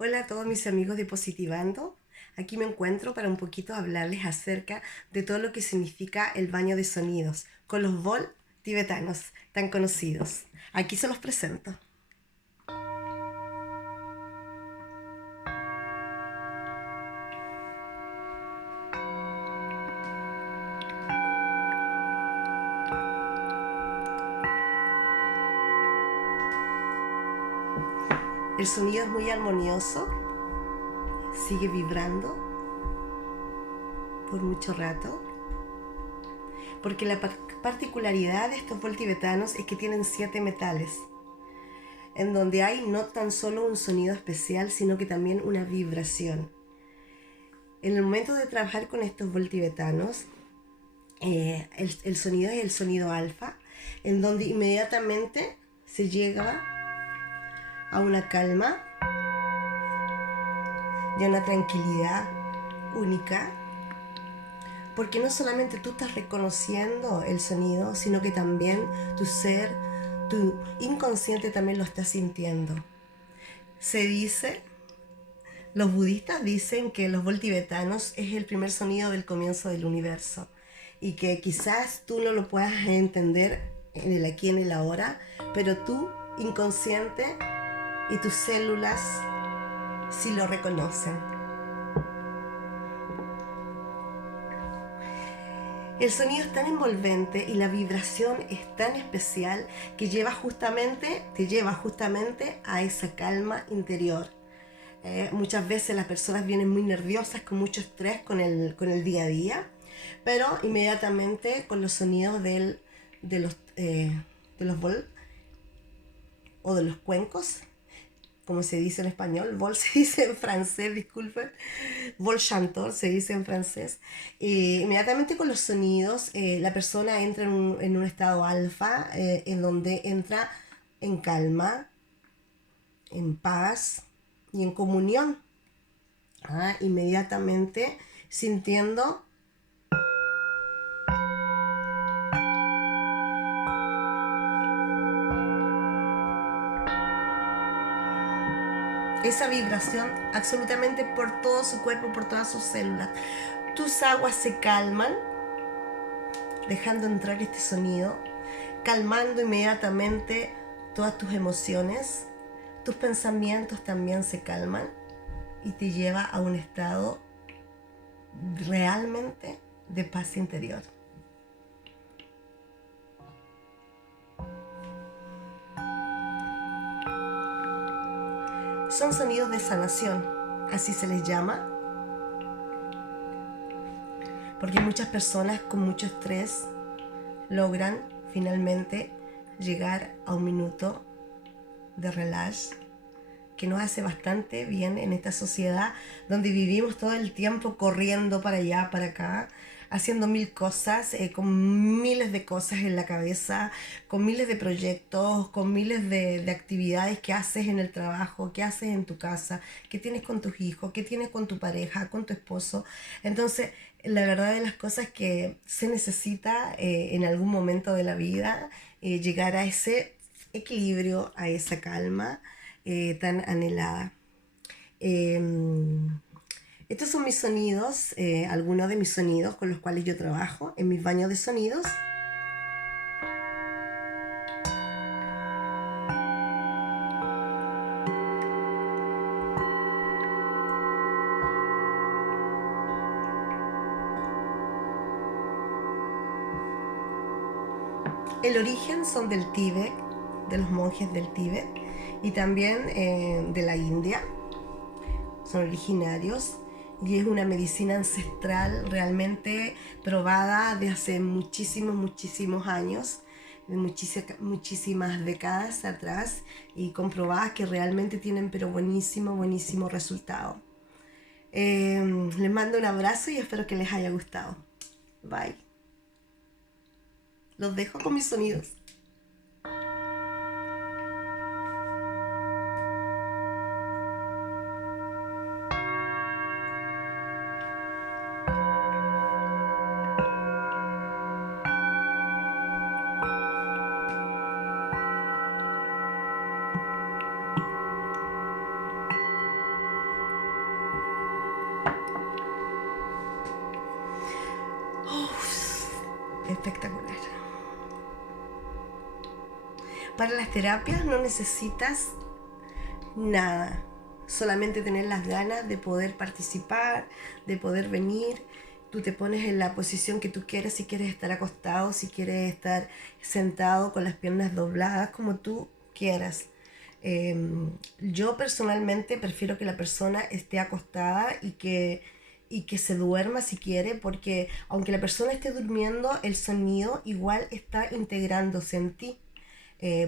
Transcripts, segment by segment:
Hola a todos mis amigos de Positivando. Aquí me encuentro para un poquito hablarles acerca de todo lo que significa el baño de sonidos con los bol tibetanos tan conocidos. Aquí se los presento. El sonido es muy armonioso, sigue vibrando por mucho rato, porque la particularidad de estos bol tibetanos es que tienen 7 metales, en donde hay no tan solo un sonido especial, sino que también una vibración. En el momento de trabajar con estos bol tibetanos, el sonido es el sonido alfa, en donde inmediatamente se llega a una calma y a una tranquilidad única, porque no solamente tú estás reconociendo el sonido, sino que también tu ser, tu inconsciente también lo está sintiendo. Se dice, los budistas dicen que los bol tibetanos es el primer sonido del comienzo del universo y que quizás tú no lo puedas entender en el aquí, en el ahora, pero tu inconsciente y tus células sí lo reconocen. El sonido es tan envolvente y la vibración es tan especial que te lleva justamente a esa calma interior. Muchas veces las personas vienen muy nerviosas, con mucho estrés con el día a día, pero inmediatamente con los sonidos de los bol o de los cuencos, como se dice en español, bol se dice en francés, disculpen, bol chanteur se dice en francés. Inmediatamente con los sonidos, la persona entra en un estado alfa, en donde entra en calma, en paz y en comunión. Inmediatamente sintiendo esa vibración absolutamente por todo su cuerpo, por todas sus células. Tus aguas se calman, dejando entrar este sonido, calmando inmediatamente todas tus emociones. Tus pensamientos también se calman y te lleva a un estado realmente de paz interior. Son sonidos de sanación, así se les llama, porque muchas personas con mucho estrés logran finalmente llegar a un minuto de relax que nos hace bastante bien en esta sociedad donde vivimos todo el tiempo corriendo para allá, para acá, haciendo mil cosas, con miles de cosas en la cabeza, con miles de proyectos, con miles de actividades que haces en el trabajo, que haces en tu casa, que tienes con tus hijos, que tienes con tu pareja, con tu esposo. Entonces, la verdad de las cosas es que se necesita en algún momento de la vida llegar a ese equilibrio, a esa calma tan anhelada. Eh, Estos son mis sonidos, algunos de mis sonidos con los cuales yo trabajo en mis baños de sonidos. El origen son del Tíbet, de los monjes del Tíbet y también de la India. Son originarios y es una medicina ancestral realmente probada de hace muchísimos, muchísimos años, de muchísimas décadas atrás y comprobadas que realmente tienen pero buenísimo, buenísimo resultado. Les mando un abrazo y espero que les haya gustado. Bye. Los dejo con mis sonidos. espectacular. Para las terapias no necesitas nada, solamente tener las ganas de poder participar, de poder venir. Tú te pones en la posición que tú quieras, si quieres estar acostado, si quieres estar sentado con las piernas dobladas, como tú quieras. Yo personalmente prefiero que la persona esté acostada y que se duerma si quiere, porque aunque la persona esté durmiendo, el sonido igual está integrándose en ti,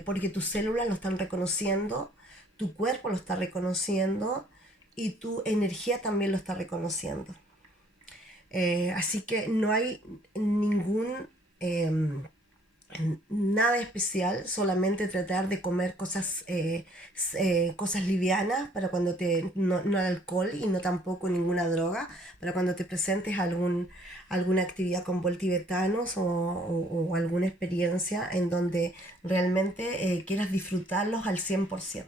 porque tus células lo están reconociendo, tu cuerpo lo está reconociendo y tu energía también lo está reconociendo. Así que no hay ningún nada especial, solamente tratar de comer cosas livianas para cuando no alcohol y no tampoco ninguna droga, para cuando te presentes a alguna actividad con bol tibetanos o alguna experiencia en donde realmente quieras disfrutarlos al 100%.